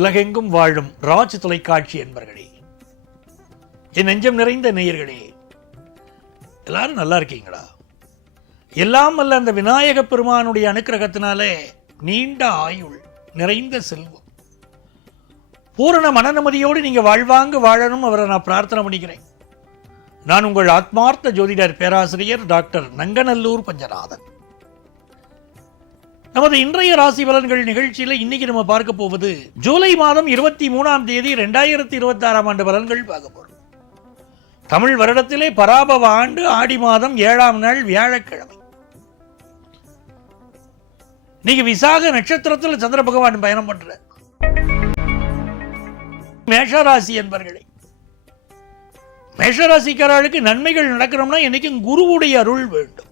உலகெங்கும் வாழும் ராஜ் தொலைக்காட்சி என்பர்களே, என் நெஞ்சம் நிறைந்த நேயர்களே, எல்லாரும் நல்லா இருக்கீங்களா? எல்லாம் அல்ல அந்த விநாயக பெருமானுடைய அனுக்கிரகத்தினாலே நீண்ட ஆயுள், நிறைந்த செல்வம், பூரண மனநிம்மதியோடு நீங்க வாழ்வாங்க வாழணும் அவரை நான் பிரார்த்தனை பண்ணிக்கிறேன். நான் உங்கள் ஆத்மார்த்த ஜோதிடர் பேராசிரியர் டாக்டர் நங்கநல்லூர் பஞ்சநாதன். நமது இன்றைய ராசி பலன்கள் நிகழ்ச்சியில இன்னைக்கு நம்ம பார்க்க போவது ஜூலை மாதம் 23ஆம் தேதி 2026ஆம் ஆண்டு பலன்கள் பார்க்க போறோம். தமிழ் வருடத்திலே பராபவ ஆண்டு ஆடி மாதம் 7ஆம் நாள் வியாழக்கிழமை. நீங்க விசாக நட்சத்திரத்தில் சந்திர பகவான் பயணம் பண்ற மேஷராசி என்பர்களே, மேஷராசிக்காரர்களுக்கு நன்மைகள் நடக்கணும்னா என்னைக்கும் குருவுடைய அருள் வேண்டும்.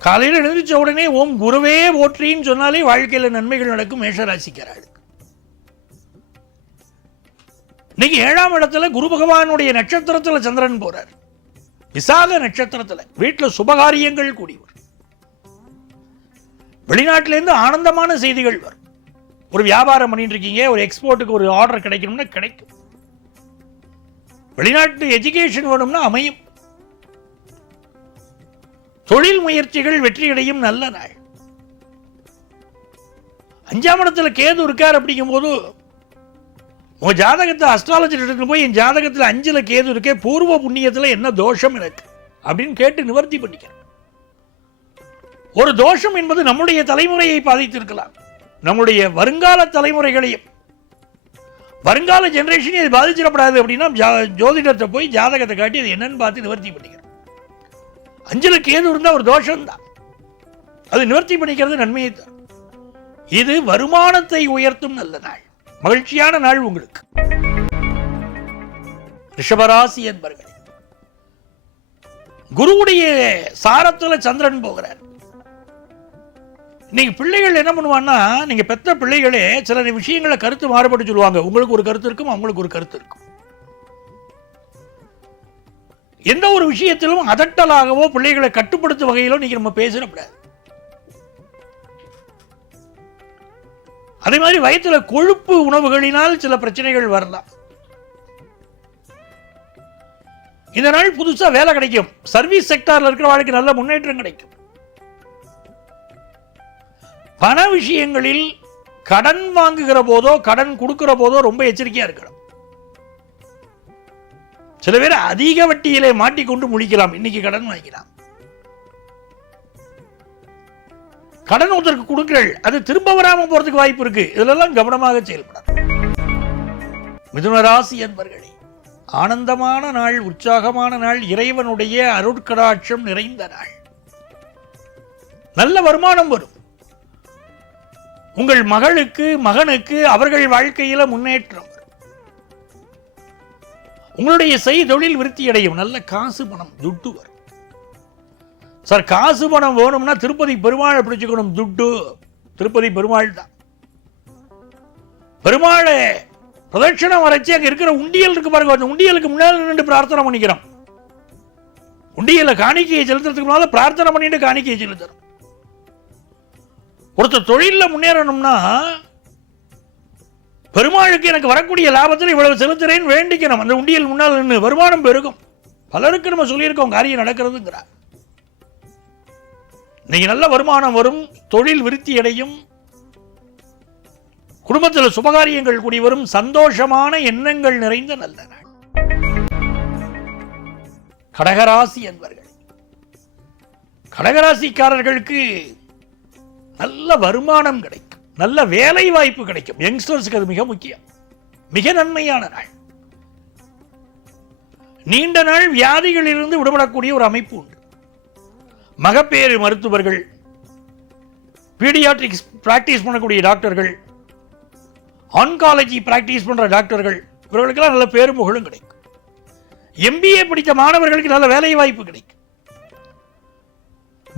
காலையில் எழுந்திரிச்ச உடனே ஓம் குருவே போற்றின்னு சொன்னாலே வாழ்க்கையில் நன்மைகள் நடக்கும். மேஷராசிக்காரர்களுக்கு இன்னைக்கு 7ஆம் இடத்துல குரு பகவானுடைய நட்சத்திரத்தில் சந்திரன் போறார். விசாக நட்சத்திரத்தில் வீட்டில் சுபகாரியங்கள் கூடி வரும். வெளிநாட்டிலேருந்து ஆனந்தமான செய்திகள் வரும். ஒரு வியாபாரம் பண்ணிட்டு இருக்கீங்க, ஒரு எக்ஸ்போர்ட்டுக்கு ஒரு ஆர்டர் கிடைக்கணும்னா கிடைக்கும். வெளிநாட்டு எஜுகேஷன் வேணும்னா அமையும். தொழில் முயற்சிகள் வெற்றியடையும் நல்ல நாள். 5ஆம் இடத்துல கேது இருக்கார். அப்படிங்கும் போது உங்க ஜாதகத்தை அஸ்ட்ராலஜி எடுத்துட்டு போய் என் ஜாதகத்தில் 5ல் கேது இருக்கே, பூர்வ புண்ணியத்தில் என்ன தோஷம் எனக்கு அப்படின்னு கேட்டு நிவர்த்தி பண்ணிக்க. ஒரு தோஷம் என்பது நம்முடைய தலைமுறையை பாதித்திருக்கலாம், நம்முடைய வருங்கால தலைமுறைகளையும் வருங்கால ஜெனரேஷனையும் அது பாதிச்சிடப்படாது. அப்படின்னா ஜோதிடத்தை போய் ஜாதகத்தை காட்டி அது என்னன்னு பார்த்து நிவர்த்தி பண்ணிக்கிறோம். 5ல் கேது இருந்தால் ஒரு தோஷம் தான், அது நிவர்த்தி பண்ணிக்கிறது நன்மையை தான். இது வருமானத்தை உயர்த்தும் நல்ல நாள், மகிழ்ச்சியான நாள் உங்களுக்கு. ரிஷபராசி என்பர்கள், குருவுடைய சாரத்தில் சந்திரன் போகிறார். நீங்க பிள்ளைகள் என்ன பண்ணுவான்னா, நீங்க பெற்ற பிள்ளைகளே சில விஷயங்களை கருத்து மாறுபட்டு சொல்லுவாங்க. உங்களுக்கு ஒரு கருத்து இருக்கும், அவங்களுக்கு ஒரு கருத்து இருக்கும். எந்த ஒரு விஷயத்திலும் அதட்டலாகவோ பிள்ளைகளை கட்டுப்படுத்தும் வகையிலோ நீங்க நம்ம பேசிடக்கூடாது. அதே மாதிரி வயிற்றுல கொழுப்பு உணவுகளினால் சில பிரச்சனைகள் வரலாம். இந்த நாள் புதுசா வேலை கிடைக்கும். சர்வீஸ் செக்டார்ல இருக்கிற வாழ்க்கை நல்ல முன்னேற்றம் கிடைக்கும். பண விஷயங்களில் கடன் வாங்குகிற போதோ கடன் கொடுக்கிற போதோ ரொம்ப எச்சரிக்கையா இருக்கணும். சில பேர் அதிக வட்டியிலே மாட்டிக்கொண்டு முழிக்கலாம். இன்னைக்கு கடன் வாங்கிக்கலாம். கடன் ஒருத்தருக்கு கொடுக்கிறீர்கள், அது திரும்ப வராம போறதுக்கு வாய்ப்பு இருக்கு. இதெல்லாம் கவனமாக செயல்படும். மிதுன ராசி என்பர்களே, ஆனந்தமான நாள், உற்சாகமான நாள், இறைவனுடைய அருட்கடாட்சம் நிறைந்த நாள். நல்ல வருமானம் வரும். உங்கள் மகளுக்கு மகனுக்கு அவர்கள் வாழ்க்கையில முன்னேற்றம் வரும். உங்களுடைய தொழில் விருத்தி அடையும். நல்ல காசு பணம் துட்டு வரும். சார் காசு பணம் வேணும்னா திருப்பதி பெருமாளை பிடிச்சுக்கணும். துட்டு திருப்பதி பெருமாள் தான். பெருமாளை பிரதட்சணம் வரைச்சி அங்க இருக்கிற உண்டியல் இருக்கு பாருங்க, அந்த உண்டியலுக்கு முன்னாடி நின்று பிரார்த்தனை பண்ணிக்கிறோம். உண்டியல காணிக்கையை செலுத்துறதுக்கு முன்னால பிரார்த்தனை பண்ணிட்டு காணிக்கையை செலுத்தணும். ஒருத்தர் தொழிலில் முன்னேறணும்னா பெருமாளுக்கு எனக்கு வரக்கூடிய லாபத்தில் இவ்வளவு செலுத்துறேன்னு வேண்டிக்கணும். அந்த உண்டியல் முன்னால் நின்று வருமானம் பெருகும். பலருக்கு நம்ம சொல்லியிருக்கோம் காரியம் நடக்கிறதுங்கிறார். இன்னைக்கு நல்ல வருமானம் வரும், தொழில் விருத்தி அடையும், குடும்பத்தில் சுபகாரியங்கள் கூடி வரும், சந்தோஷமான எண்ணங்கள் நிறைந்த நல்ல நாள். கடகராசி என்பர்கள், கடகராசிக்காரர்களுக்கு நல்ல வருமானம் கிடைக்கும், நல்ல வேலை வாய்ப்பு கிடைக்கும். யங்ஸ்டர்ஸுக்கு அது மிக முக்கியம், மிக நன்மையான நாள். நீண்ட நாள் வியாதிகளிலிருந்து விடுபடக்கூடிய ஒரு அமைப்பு உண்டு. மகப்பேறு மருத்துவர்கள், பீடியாட்ரிக்ஸ் பிராக்டிஸ் பண்ணக்கூடிய டாக்டர்கள், ஆன்காலஜி பிராக்டிஸ் பண்ற டாக்டர்கள், இவர்களுக்கெல்லாம் நல்ல பேரும் புகழும் கிடைக்கும். MBA படித்த மாணவர்களுக்கு நல்ல வேலை வாய்ப்பு கிடைக்கும்.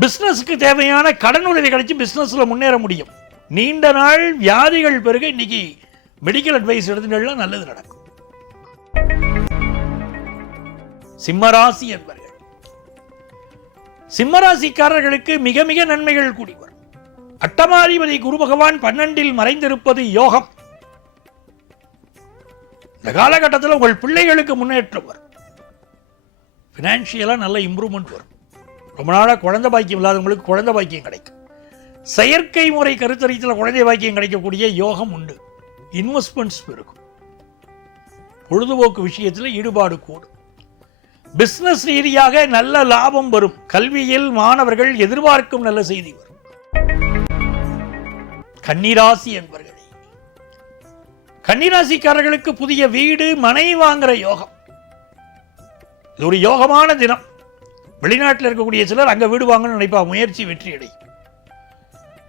பிசினஸுக்கு தேவையான கடன் உதவி கிடைச்சி பிசினஸ்ல முன்னேற முடியும். நீண்ட நாள் வியாதிகள் பெருக இன்னைக்கு மெடிக்கல் அட்வைஸ் எடுத்துட்டா நல்லது நடக்கும். சிம்மராசி என்பர்கள், சிம்மராசிக்காரர்களுக்கு மிக மிக நன்மைகள் கூடி வரும். அட்டமாதிபதி குரு பகவான் 12 மறைந்திருப்பது யோகம். இந்த காலகட்டத்தில் உங்கள் பிள்ளைகளுக்கு முன்னேற்றம் வரும். ஃபினான்ஷியலாக நல்ல இம்ப்ரூவ்மெண்ட் வரும். ரொம்ப நாளாக குழந்தை பாக்கியம் இல்லாதவங்களுக்கு குழந்தை பாக்கியம் கிடைக்கும். செயற்கை முறை கருத்தரித்தில் குழந்தை பாக்கியம் கிடைக்கக்கூடிய யோகம் உண்டு. இன்வெஸ்ட்மெண்ட்ஸ் இருக்கும். பொழுதுபோக்கு விஷயத்தில் ஈடுபாடு கூடும். பிசினஸ் ரீதியாக நல்ல லாபம் வரும். கல்வியில் மாணவர்கள் எதிர்பார்க்கும் நல்ல செய்தி வரும். கன்னிராசி என்பர்களே, கன்னிராசிக்காரர்களுக்கு புதிய வீடு மனை வாங்குற யோகம். இது ஒரு யோகமான தினம். வெளிநாட்டில் இருக்கக்கூடிய சிலர் அங்க வீடு வாங்கணும்னு நினைப்பா, முயற்சி வெற்றி அடையும்.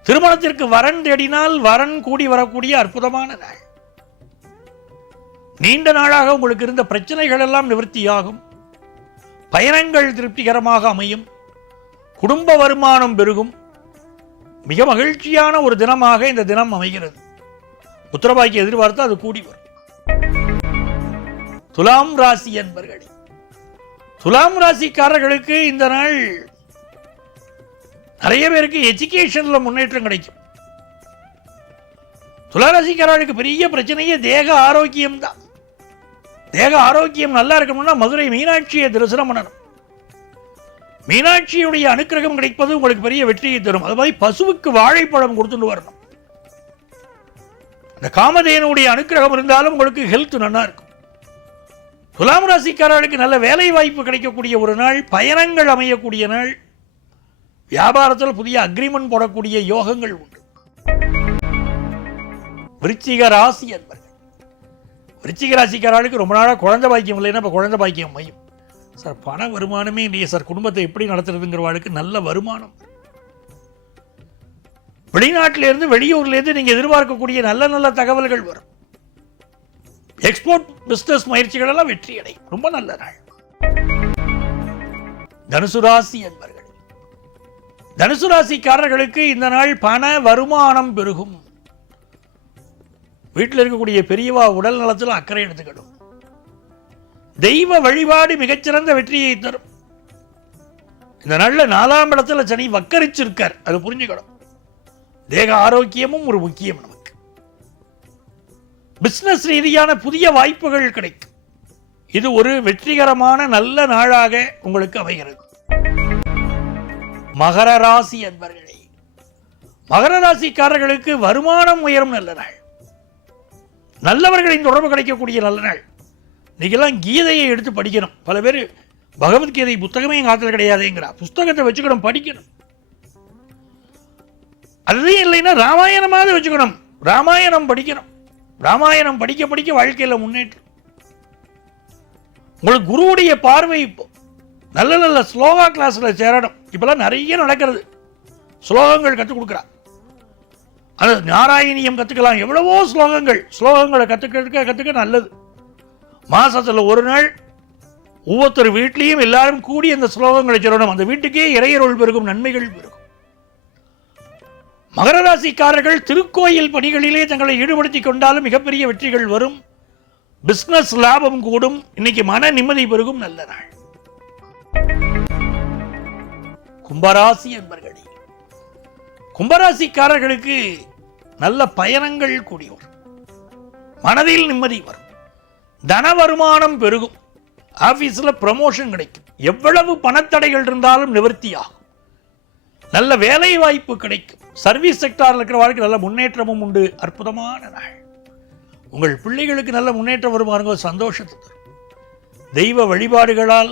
திருமணத்திற்கு வரன் தேடினால் வரன் கூடி வரக்கூடிய அற்புதமான நாள். நீண்ட நாளாக உங்களுக்கு இருந்த பிரச்சனைகள் எல்லாம் நிவர்த்தியாகும். பயணங்கள் திருப்திகரமாக அமையும். குடும்ப வருமானம் பெருகும். மிக மகிழ்ச்சியான ஒரு தினமாக இந்த தினம் அமைகிறது. புத்திரபாக்கி எதிர்பார்த்தா அது கூடி வரும். துலாம் ராசி என்பர்களே, துலாம் ராசிக்காரர்களுக்கு இந்த நாள் நிறைய பேருக்கு எஜுகேஷன்ல முன்னேற்றம் கிடைக்கும். துளாராசிக்காரர்களுக்கு பெரிய பிரச்சனையே தேக ஆரோக்கியம் தான். தேக ஆரோக்கியம் நல்லா இருக்கணும்னா மதுரை மீனாட்சியை தரிசனம் பண்ணணும். மீனாட்சியுடைய அனுக்கிரகம் கிடைப்பது உங்களுக்கு பெரிய வெற்றியை தரும். அது மாதிரி பசுவுக்கு வாழைப்பழம் கொடுத்துட்டு வரணும். அந்த காமதேனுடைய அனுக்கிரகம் இருந்தாலும் உங்களுக்கு ஹெல்த் நல்லா இருக்கும். துலாம் ராசிக்காரர்களுக்கு நல்ல வேலை வாய்ப்பு கிடைக்கக்கூடிய ஒரு நாள். பயணங்கள் அமையக்கூடிய நாள். வியாபாரத்தில் புதிய அக்ரிமெண்ட் போடக்கூடிய யோகங்கள் உண்டு. விருச்சிக ராசி என்பர்கள், விருச்சிக ராசிக்காரர்களுக்கு ரொம்ப நாளாக குழந்தை பாக்கியம் இல்லைன்னா இப்போ குழந்தை பாக்கியம் மையம். சார் பண வருமானமே இல்லையே சார், குடும்பத்தை எப்படி நடத்துறதுங்கிறவாளுக்கு நல்ல வருமானம். வெளிநாட்டிலிருந்து வெளியூர்லேருந்து நீங்கள் எதிர்பார்க்கக்கூடிய நல்ல நல்ல தகவல்கள் வரும். எக்ஸ்போர்ட் பிசினஸ் முயற்சிகள் எல்லாம் வெற்றி அடையும். ரொம்ப நல்ல நாள். தனுசு ராசி என்பர்கள், தனுசு ராசிக்காரர்களுக்கு இந்த நாள் பண வருமானம் பெருகும். வீட்டில் இருக்கக்கூடிய பெரியவா உடல் நலத்தில் அக்கறை எடுத்துக்கணும். தெய்வ வழிபாடு மிகச்சிறந்த வெற்றியை தரும். இந்த நாள்ல 4ஆம் இடத்துல சனி வக்கரிச்சிருக்கார், அது புரிஞ்சுக்கணும். தேக ஆரோக்கியமும் ஒரு முக்கியம் நமக்கு. பிசினஸ் ரீதியான புதிய வாய்ப்புகள் கிடைக்கும். இது ஒரு வெற்றிகரமான நல்ல நாளாக உங்களுக்கு அமைகிறது. மகர ராசி என்பர்களே, மகர ராசிக்காரர்களுக்கு வருமானம் உயரும் நல்ல நாள். நல்லவர்களின் தொடர்பு கிடைக்கக்கூடிய நல்ல நாள். நீங்கெல்லாம் கீதையை எடுத்து படிக்கணும். பல பேர் பகவத்கீதை புத்தகமே எங்கள் காலத்தில் கிடையாதுங்கிறா. புஸ்தகத்தை வச்சுக்கணும், படிக்கணும். அதுதான் இல்லைன்னா ராமாயணமாவது வச்சுக்கணும். ராமாயணம் படிக்கணும். ராமாயணம் படிக்க படிக்க வாழ்க்கையில் முன்னேற்றம். உங்களுக்கு குருவுடைய பார்வை இப்போ நல்ல நல்ல ஸ்லோகா கிளாஸில் சேரணும். இப்பெல்லாம் நிறைய நடக்கிறது. ஸ்லோகங்கள் கற்றுக் கொடுக்குறா. அது நாராயணியம் கற்றுக்கலாம். எவ்வளவோ ஸ்லோகங்களை கற்றுக்க நல்லது. மாசத்தில் ஒரு நாள் ஒவ்வொருத்தர் வீட்லேயும் எல்லாரும் கூடி அந்த ஸ்லோகங்களை சொல்லணும். அந்த வீட்டுக்கே இறையருள் பெருகும், நன்மைகள் பெருகும். மகர ராசிக்காரர்கள் திருக்கோயில் பணிகளிலே தங்களை ஈடுபடுத்திக் கொண்டாலும் மிகப்பெரிய வெற்றிகள் வரும். பிசினஸ் லாபம் கூடும். இன்னைக்கு மன நிம்மதி பெருகும் நல்ல நாள். கும்பராசி என்பர்களே, கும்பராசிக்காரர்களுக்கு நல்ல பயணங்கள் கூடி வரும். மனதில் நிம்மதி வரும். தன வருமானம் பெருகும். ஆபீஸ்ல ப்ரமோஷன் கிடைக்கும். எவ்வளவு பணத்தடைகள் இருந்தாலும் நிவர்த்தியாகும். நல்ல வேலை வாய்ப்பு கிடைக்கும். சர்வீஸ் செக்டாரில் இருக்கிற வாழ்க்கை நல்ல முன்னேற்றமும் உண்டு. அற்புதமான நாள். உங்கள் பிள்ளைகளுக்கு நல்ல முன்னேற்றம் வருமானங்க, சந்தோஷத்தை தரும். தெய்வ வழிபாடுகளால்,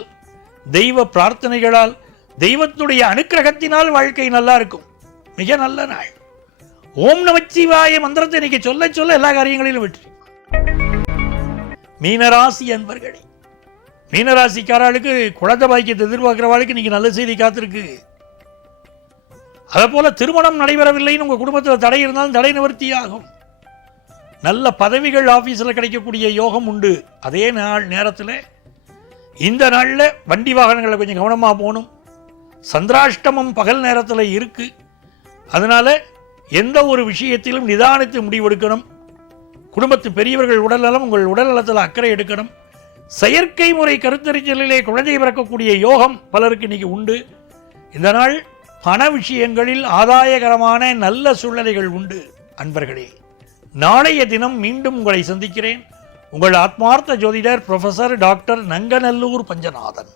தெய்வ பிரார்த்தனைகளால், தெய்வத்துடைய அனுக்கிரகத்தினால் வாழ்க்கை நல்லா இருக்கும். மிக நல்ல நாள். ஓம் நமச்சிவாய மந்திரத்தை இன்னைக்கு சொல்ல சொல்ல எல்லா காரியங்களிலும் வெற்றி. மீனராசி அன்பர்களே, மீனராசிக்காரர்களுக்கு குழந்தை பாக்கியத்தை எதிர்பார்க்கிறவாளுக்கு இன்னைக்கு நல்ல செய்தி காத்திருக்கு. அதே போல திருமணம் நடைபெறவில்லைன்னு உங்க குடும்பத்தில் தடை இருந்தாலும் தடை நிவர்த்தியாகும். நல்ல பதவிகள் ஆபீஸில் கிடைக்கக்கூடிய யோகம் உண்டு. அதே நேரத்தில் இந்த நாளில் வண்டி வாகனங்களை கொஞ்சம் கவனமாக போகணும். சந்திராஷ்டமம் பகல் நேரத்தில் இருக்கு. அதனால எந்த ஒரு விஷயத்திலும் நிதானித்து முடிவெடுக்கணும். குடும்பத்து பெரியவர்கள் உடல்நலம், உங்கள் உடல் நலத்தில் அக்கறை எடுக்கணும். செயற்கை முறை கருத்தரித்தலிலே குழந்தை பிறக்கக்கூடிய யோகம் பலருக்கு இன்னைக்கு உண்டு. இந்த நாள் பண விஷயங்களில் ஆதாயகரமான நல்ல சூழ்நிலைகள் உண்டு. அன்பர்களே, நாளைய தினம் மீண்டும் உங்களை சந்திக்கிறேன். உங்கள் ஆத்மார்த்த ஜோதிடர் புரொஃபசர் டாக்டர் நங்கநல்லூர் பஞ்சநாதன்.